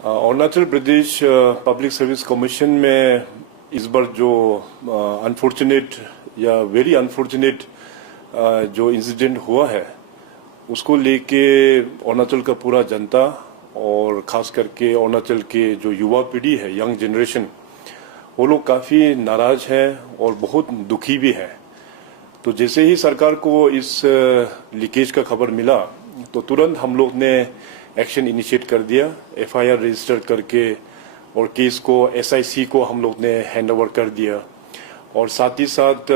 Arunachal Pradesh public service commission में इस बार जो अनफॉर्चुनेट या वेरी अनफॉर्चुनेट जो इंसिडेंट हुआ है उसको लेके अरुणाचल का पूरा जनता और खास करके अरुणाचल के जो युवा पीढ़ी है, यंग जनरेशन, वो लोग काफ़ी नाराज हैं और बहुत दुखी भी है। तो जैसे ही सरकार को इस लीकेज का खबर मिला तो तुरंत हम लोग ने एक्शन इनिशिएट कर दिया, एफआईआर रजिस्टर करके, और केस को एसआईसी को हम लोग ने हैंड ओवर कर दिया। और साथ ही साथ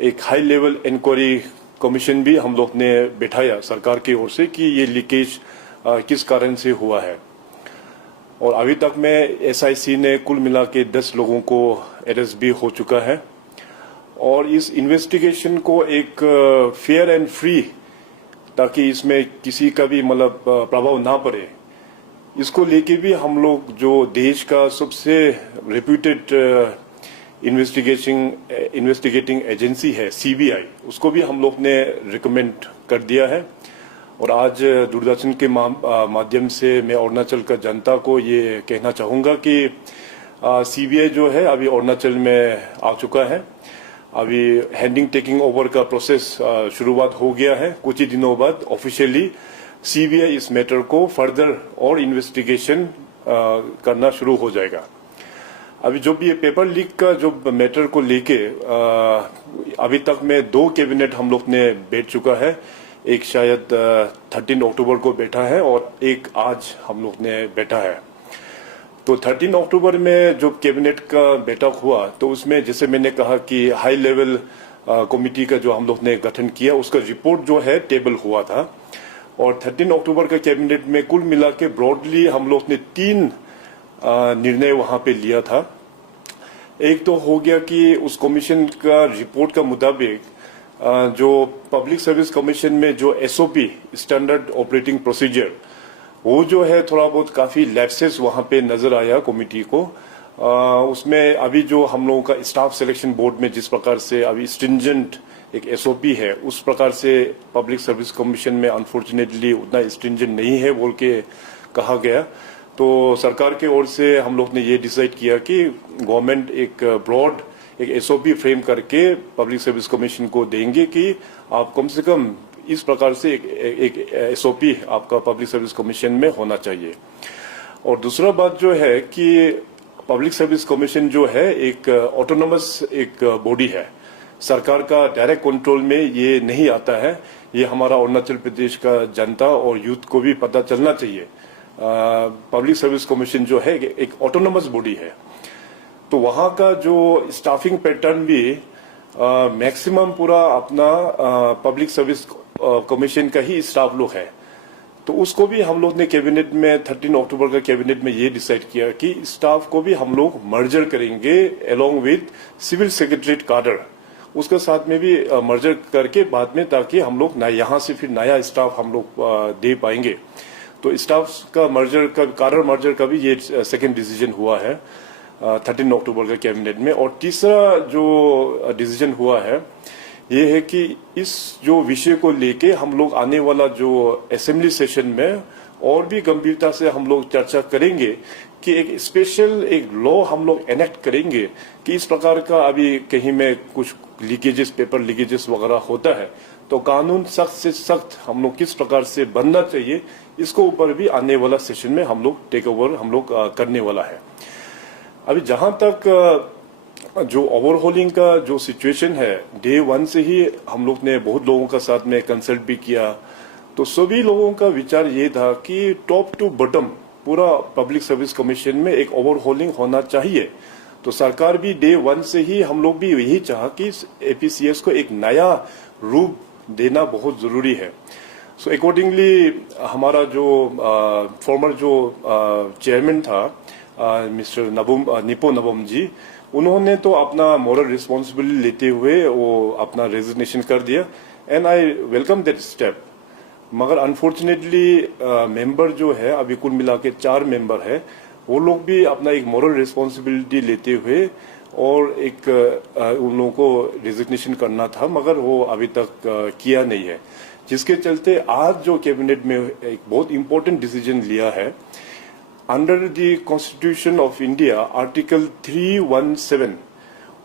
एक हाई लेवल इंक्वायरी कमीशन भी हम लोग ने बैठाया सरकार की ओर से कि ये लीकेज किस कारण से हुआ है। और अभी तक में एसआईसी ने कुल मिला के 10 लोगों को अरेस्ट भी हो चुका है। और इस इन्वेस्टिगेशन को एक फेयर एंड फ्री, ताकि इसमें किसी का भी मतलब प्रभाव ना पड़े, इसको लेके भी हम लोग जो देश का सबसे रेप्यूटेड इन्वेस्टिगेटिंग एजेंसी है सीबीआई, उसको भी हम लोग ने रिकमेंड कर दिया है। और आज दूरदर्शन के माध्यम से मैं अरुणाचल का जनता को ये कहना चाहूँगा कि सीबीआई जो है अभी अरुणाचल में आ चुका है। अभी हैंडिंग टेकिंग ओवर का प्रोसेस शुरुआत हो गया है। कुछ ही दिनों बाद ऑफिशियली सीबीआई इस मैटर को फर्दर और इन्वेस्टिगेशन करना शुरू हो जाएगा। अभी जो भी ये पेपर लीक का जो मैटर को लेके अभी तक में 2 कैबिनेट हम लोग ने बैठ चुका है। एक शायद 13 अक्टूबर को बैठा है और एक आज हम लोग ने बैठा है। तो 13 अक्टूबर में जो कैबिनेट का बैठक हुआ तो उसमें जैसे मैंने कहा कि हाई लेवल कमेटी का जो हम लोग ने गठन किया, उसका रिपोर्ट जो है टेबल हुआ था। और 13 अक्टूबर का कैबिनेट में कुल मिला के ब्रॉडली हम लोग ने 3 निर्णय वहां पे लिया था। एक तो हो गया कि उस कमीशन का रिपोर्ट का मुताबिक जो पब्लिक सर्विस कमीशन में जो एसओपी, स्टैंडर्ड ऑपरेटिंग प्रोसीजर, वो जो है थोड़ा बहुत काफी लैप्सेस वहां पे नजर आया कमेटी को। उसमें अभी जो हम लोगों का स्टाफ सिलेक्शन बोर्ड में जिस प्रकार से अभी स्ट्रिंजेंट एक एसओपी है, उस प्रकार से पब्लिक सर्विस कमीशन में अनफॉर्चुनेटली उतना स्ट्रिंजेंट नहीं है बोल के कहा गया। तो सरकार के ओर से हम लोग ने ये डिसाइड किया कि गवर्नमेंट एक ब्रॉड एक एसओपी फ्रेम करके पब्लिक सर्विस कमीशन को देंगे कि आप कम से कम इस प्रकार से एक एसओपी आपका पब्लिक सर्विस कमीशन में होना चाहिए। और दूसरा बात जो है कि पब्लिक सर्विस कमीशन जो है एक ऑटोनोमस एक बॉडी है, सरकार का डायरेक्ट कंट्रोल में ये नहीं आता है। ये हमारा अरुणाचल प्रदेश का जनता और यूथ को भी पता चलना चाहिए। पब्लिक सर्विस कमीशन जो है एक ऑटोनोमस बॉडी है। तो वहां का जो स्टाफिंग पैटर्न भी मैक्सिमम पूरा अपना पब्लिक सर्विस कमीशन का ही स्टाफ लोग है। तो उसको भी हम लोग ने कैबिनेट में 13 अक्टूबर का कैबिनेट में ये डिसाइड किया कि स्टाफ को भी हम लोग मर्जर करेंगे along with civil secretariat cadre, उसके साथ में भी मर्जर करके बाद में, ताकि हम लोग यहाँ से फिर नया स्टाफ हम लोग दे पाएंगे। तो स्टाफ का मर्जर का, काडर मर्जर का भी ये सेकेंड डिसीजन हुआ है 13 अक्टूबर का कैबिनेट में। और तीसरा जो डिसीजन हुआ है ये है कि इस जो विषय को लेके हम लोग आने वाला जो असेंबली सेशन में और भी गंभीरता से हम लोग चर्चा करेंगे कि एक स्पेशल एक लॉ हम लोग एनेक्ट करेंगे कि इस प्रकार का अभी कहीं में कुछ लीकेजेस, पेपर लीकेजेस वगैरह होता है तो कानून सख्त से सख्त हम लोग किस प्रकार से बनना चाहिए, इसको ऊपर भी आने वाला सेशन में हम लोग टेक ओवर हम लोग करने वाला है। अभी जहां तक जो ओवरहोलिंग का जो सिचुएशन है, डे 1 से ही हम लोग ने बहुत लोगों का साथ में कंसल्ट भी किया। तो सभी लोगों का विचार ये था कि टॉप टू बॉटम पूरा पब्लिक सर्विस कमीशन में एक ओवरहोलिंग होना चाहिए। तो सरकार भी डे 1 से ही हम लोग भी यही चाहा कि एपीसीएस को एक नया रूप देना बहुत जरूरी है। सो अकॉर्डिंगली हमारा जो फॉर्मर जो चेयरमैन था मिस्टर निपो नबम जी, उन्होंने तो अपना मॉरल रिस्पॉन्सिबिलिटी लेते हुए वो अपना रेजिग्नेशन कर दिया and I welcome that step. मगर अनफॉर्चुनेटली मेंबर जो है अभी कुल मिला के 4 मेंबर है, वो लोग भी अपना एक मॉरल रिस्पॉन्सिबिलिटी लेते हुए और एक उन लोगों को रेजिग्नेशन करना था, मगर वो अभी तक किया नहीं है। जिसके चलते आज जो कैबिनेट में एक बहुत इंपॉर्टेंट डिसीजन लिया है under the constitution of India article 317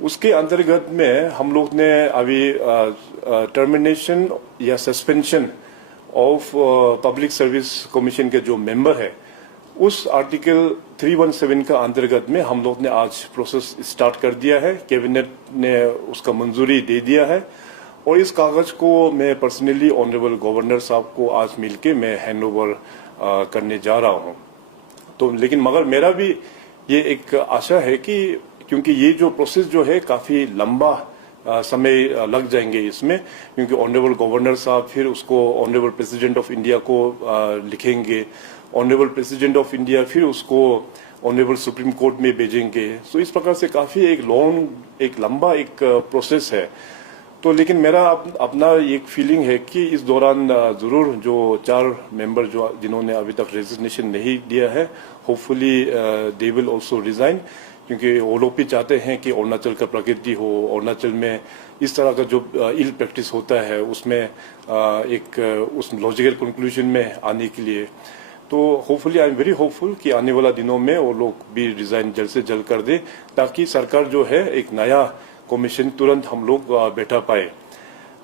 उसके अंतर्गत में हम लोग ने अभी टर्मिनेशन या suspension of public service commission के जो मेंबर है उस आर्टिकल 317 का अंतर्गत में हम लोग ने आज प्रोसेस स्टार्ट कर दिया है। कैबिनेट ने उसका मंजूरी दे दिया है और इस कागज को मैं पर्सनली ऑनरेबल गवर्नर साहब को आज मिलके मैं हैंड ओवर करने जा रहा हूं। तो लेकिन मगर मेरा भी ये एक आशा है कि क्योंकि ये जो प्रोसेस जो है काफी लंबा समय लग जाएंगे इसमें, क्योंकि ऑनरेबल गवर्नर साहब फिर उसको ऑनरेबल प्रेसिडेंट ऑफ इंडिया को लिखेंगे, ऑनरेबल प्रेसिडेंट ऑफ इंडिया फिर उसको ऑनरेबल सुप्रीम कोर्ट में भेजेंगे। तो इस प्रकार से काफी एक लंबा प्रोसेस है। तो लेकिन मेरा अपना एक फीलिंग है कि इस दौरान जरूर जो 4 मेंबर जिन्होंने अभी तक रेजिग्नेशन नहीं दिया है, hopefully they will also resign, क्योंकि वो लोग भी चाहते हैं कि अरुणाचल का प्रगति हो, अरुणाचल में इस तरह का जो इल प्रैक्टिस होता है उसमें उस लॉजिकल कंक्लूजन में आने के लिए। तो hopefully I am very hopeful कि आने वाला दिनों में वो लोग भी रिजाइन जल्द से जल्द कर दे, ताकि सरकार जो है एक नया कमीशन तुरंत हम लोग बैठा पाए।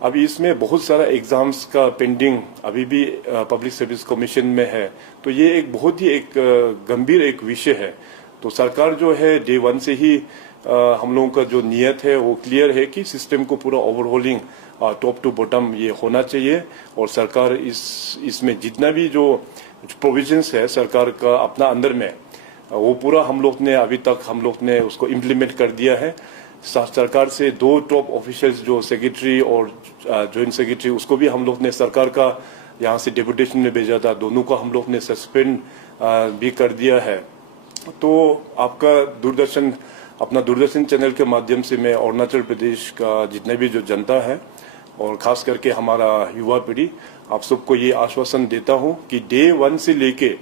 अभी इसमें बहुत सारा एग्जाम्स का पेंडिंग अभी भी पब्लिक सर्विस कमीशन में है, तो ये एक बहुत ही गंभीर विषय है। तो सरकार जो है डे 1 से ही हम लोगों का जो नियत है वो क्लियर है कि सिस्टम को पूरा ओवरहोलिंग टॉप टू बॉटम ये होना चाहिए, और सरकार इसमें जितना भी जो प्रोविजंस है सरकार का अपना अंदर में वो पूरा अभी तक हम लोग ने उसको इम्प्लीमेंट कर दिया है। सरकार से 2 टॉप ऑफिशियल्स जो सेक्रेटरी और जॉइंट सेक्रेटरी उसको भी हम लोग ने सरकार का यहाँ से डेपुटेशन में भेजा था, दोनों को हम लोग ने सस्पेंड भी कर दिया है। तो आपका अपना दूरदर्शन चैनल के माध्यम से मैं अरुणाचल प्रदेश का जितने भी जो जनता है और खास करके हमारा युवा पीढ़ी, आप सबको ये आश्वासन देता हूं कि डे 1 से लेके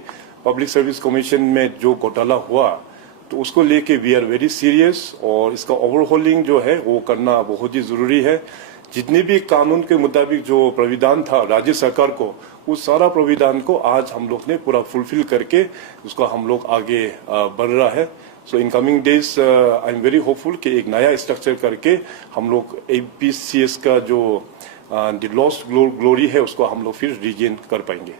पब्लिक सर्विस कमीशन में जो घोटाला हुआ तो उसको लेके वी आर वेरी सीरियस, और इसका ओवरहोलिंग जो है वो करना बहुत ही जरूरी है। जितने भी कानून के मुताबिक जो प्राविधान था राज्य सरकार को, उस सारा प्राविधान को आज हम लोग ने पूरा फुलफिल करके उसका हम लोग आगे बढ़ रहा है। So in coming days I am very hopeful कि एक नया स्ट्रक्चर करके हम लोग APCS का जो द लॉस्ट ग्लोरी है उसको हम लोग फिर रीगेन कर पाएंगे।